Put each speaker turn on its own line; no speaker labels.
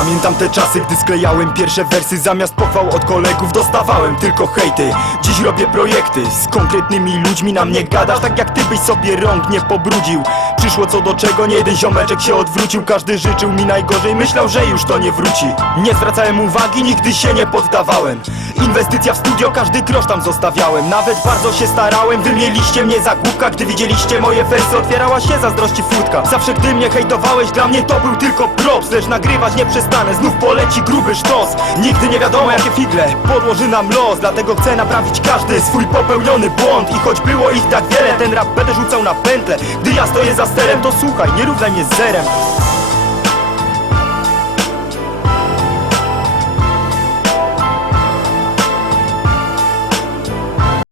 Pamiętam te czasy, gdy sklejałem pierwsze wersy Zamiast pochwał od kolegów dostawałem tylko hejty. Dziś robię projekty z konkretnymi ludźmi Na mnie gadasz tak jak ty byś sobie rąk nie pobrudził. Przyszło co do czego, nie jeden ziomeczek się odwrócił Każdy życzył mi najgorzej, myślał, że już to nie wróci. Nie zwracałem uwagi, nigdy się nie poddawałem Inwestycja w studio, każdy grosz tam zostawiałem. Nawet bardzo się starałem, wy mieliście mnie za głupka. Gdy widzieliście moje wersy, otwierała się zazdrości furtka Zawsze gdy mnie hejtowałeś, dla mnie to był tylko props. Lecz nagrywać nie przestanę, znów poleci gruby sztos. Nigdy nie wiadomo jakie figle podłoży nam los. Dlatego chcę naprawić każdy swój popełniony błąd. I choć było ich tak wiele, ten rap będę rzucał na pętlę. Gdy ja stoję za sterem, to słuchaj, nie równaj mnie z zerem